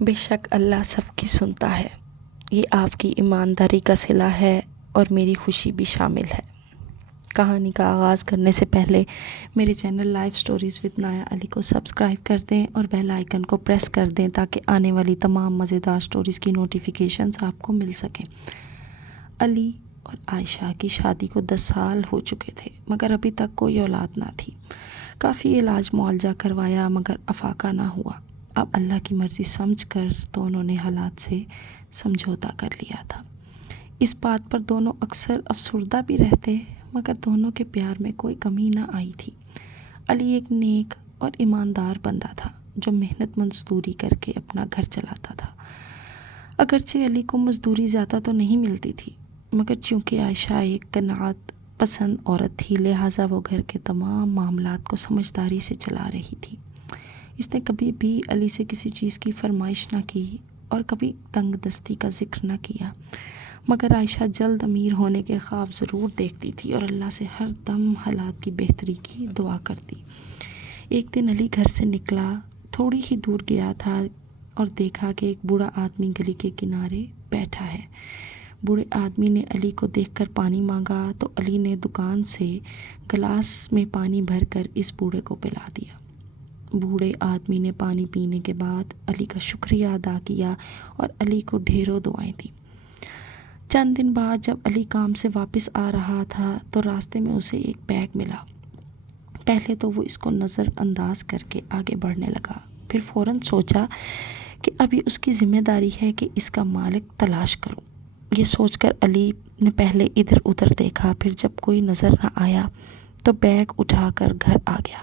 بے شک اللہ سب کی سنتا ہے، یہ آپ کی ایمانداری کا صلہ ہے اور میری خوشی بھی شامل ہے۔ کہانی کا آغاز کرنے سے پہلے میرے چینل لائف سٹوریز وتھ نایا علی کو سبسکرائب کر دیں اور بیل آئیکن کو پریس کر دیں تاکہ آنے والی تمام مزیدار سٹوریز کی نوٹیفیکیشنز آپ کو مل سکیں۔ علی اور عائشہ کی شادی کو 10 سال ہو چکے تھے مگر ابھی تک کوئی اولاد نہ تھی۔ کافی علاج معالجہ کروایا مگر افاقہ نہ ہوا۔ اب اللہ کی مرضی سمجھ کر دونوں نے حالات سے سمجھوتا کر لیا تھا۔ اس بات پر دونوں اکثر افسردہ بھی رہتے مگر دونوں کے پیار میں کوئی کمی نہ آئی تھی۔ علی ایک نیک اور ایماندار بندہ تھا جو محنت مزدوری کر کے اپنا گھر چلاتا تھا۔ اگرچہ علی کو مزدوری زیادہ تو نہیں ملتی تھی مگر چونکہ عائشہ ایک قناعت پسند عورت تھی لہٰذا وہ گھر کے تمام معاملات کو سمجھداری سے چلا رہی تھی۔ اس نے کبھی بھی علی سے کسی چیز کی فرمائش نہ کی اور کبھی تنگ دستی کا ذکر نہ کیا مگر عائشہ جلد امیر ہونے کے خواب ضرور دیکھتی تھی اور اللہ سے ہر دم حالات کی بہتری کی دعا کرتی۔ ایک دن علی گھر سے نکلا، تھوڑی ہی دور گیا تھا اور دیکھا کہ ایک بوڑھا آدمی گلی کے کنارے بیٹھا ہے۔ بوڑھے آدمی نے علی کو دیکھ کر پانی مانگا تو علی نے دکان سے گلاس میں پانی بھر کر اس بوڑھے کو پلا دیا۔ بوڑھے آدمی نے پانی پینے کے بعد علی کا شکریہ ادا کیا اور علی کو ڈھیروں دعائیں دیں۔ چند دن بعد جب علی کام سے واپس آ رہا تھا تو راستے میں اسے ایک بیگ ملا۔ پہلے تو وہ اس کو نظر انداز کر کے آگے بڑھنے لگا، پھر فوراً سوچا کہ ابھی اس کی ذمہ داری ہے کہ اس کا مالک تلاش کروں۔ یہ سوچ کر علی نے پہلے ادھر ادھر دیکھا، پھر جب کوئی نظر نہ آیا تو بیگ اٹھا کر گھر آ گیا۔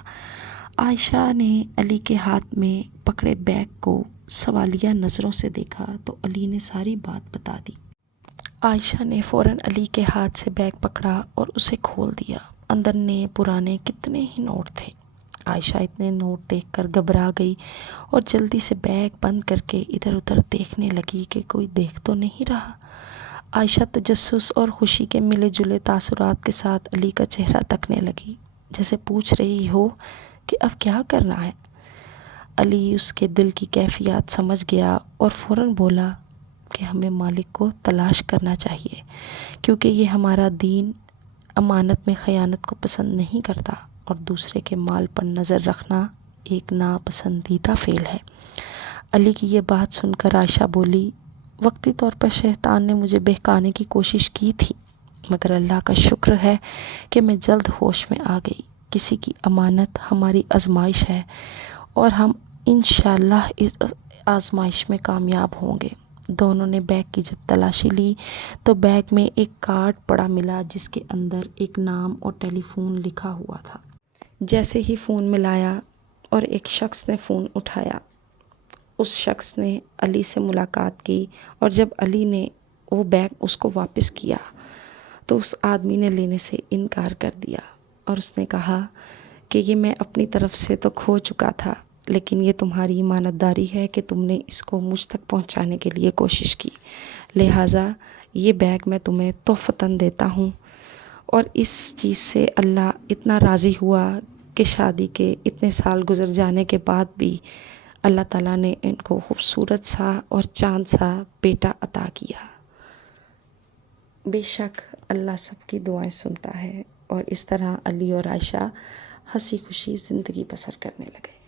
عائشہ نے علی کے ہاتھ میں پکڑے بیگ کو سوالیہ نظروں سے دیکھا تو علی نے ساری بات بتا دی۔ عائشہ نے فوراً علی کے ہاتھ سے بیگ پکڑا اور اسے کھول دیا۔ اندر نئے پرانے کتنے ہی نوٹ تھے۔ عائشہ اتنے نوٹ دیکھ کر گھبرا گئی اور جلدی سے بیگ بند کر کے ادھر ادھر دیکھنے لگی کہ کوئی دیکھ تو نہیں رہا۔ عائشہ تجسس اور خوشی کے ملے جلے تاثرات کے ساتھ علی کا چہرہ تکنے لگی، جیسے پوچھ رہی ہو کہ اب کیا کرنا ہے۔ علی اس کے دل کی کیفیات سمجھ گیا اور فوراً بولا کہ ہمیں مالک کو تلاش کرنا چاہیے کیونکہ یہ ہمارا دین امانت میں خیانت کو پسند نہیں کرتا اور دوسرے کے مال پر نظر رکھنا ایک ناپسندیدہ فعل ہے۔ علی کی یہ بات سن کر عائشہ بولی، وقتی طور پر شیطان نے مجھے بہکانے کی کوشش کی تھی مگر اللہ کا شکر ہے کہ میں جلد ہوش میں آ گئی۔ کسی کی امانت ہماری آزمائش ہے اور ہم انشاءاللہ اس آزمائش میں کامیاب ہوں گے۔ دونوں نے بیگ کی جب تلاشی لی تو بیگ میں ایک کارڈ پڑا ملا جس کے اندر ایک نام اور ٹیلی فون لکھا ہوا تھا۔ جیسے ہی فون ملایا اور ایک شخص نے فون اٹھایا، اس شخص نے علی سے ملاقات کی اور جب علی نے وہ بیگ اس کو واپس کیا تو اس آدمی نے لینے سے انکار کر دیا اور اس نے کہا کہ یہ میں اپنی طرف سے تو کھو چکا تھا لیکن یہ تمہاری ایمانت داری ہے کہ تم نے اس کو مجھ تک پہنچانے کے لیے کوشش کی، لہٰذا یہ بیگ میں تمہیں تحفتاً دیتا ہوں۔ اور اس چیز سے اللہ اتنا راضی ہوا کہ شادی کے اتنے سال گزر جانے کے بعد بھی اللہ تعالیٰ نے ان کو خوبصورت سا اور چاند سا بیٹا عطا کیا۔ بے شک اللہ سب کی دعائیں سنتا ہے۔ اور اس طرح علی اور عائشہ ہنسی خوشی زندگی بسر کرنے لگے۔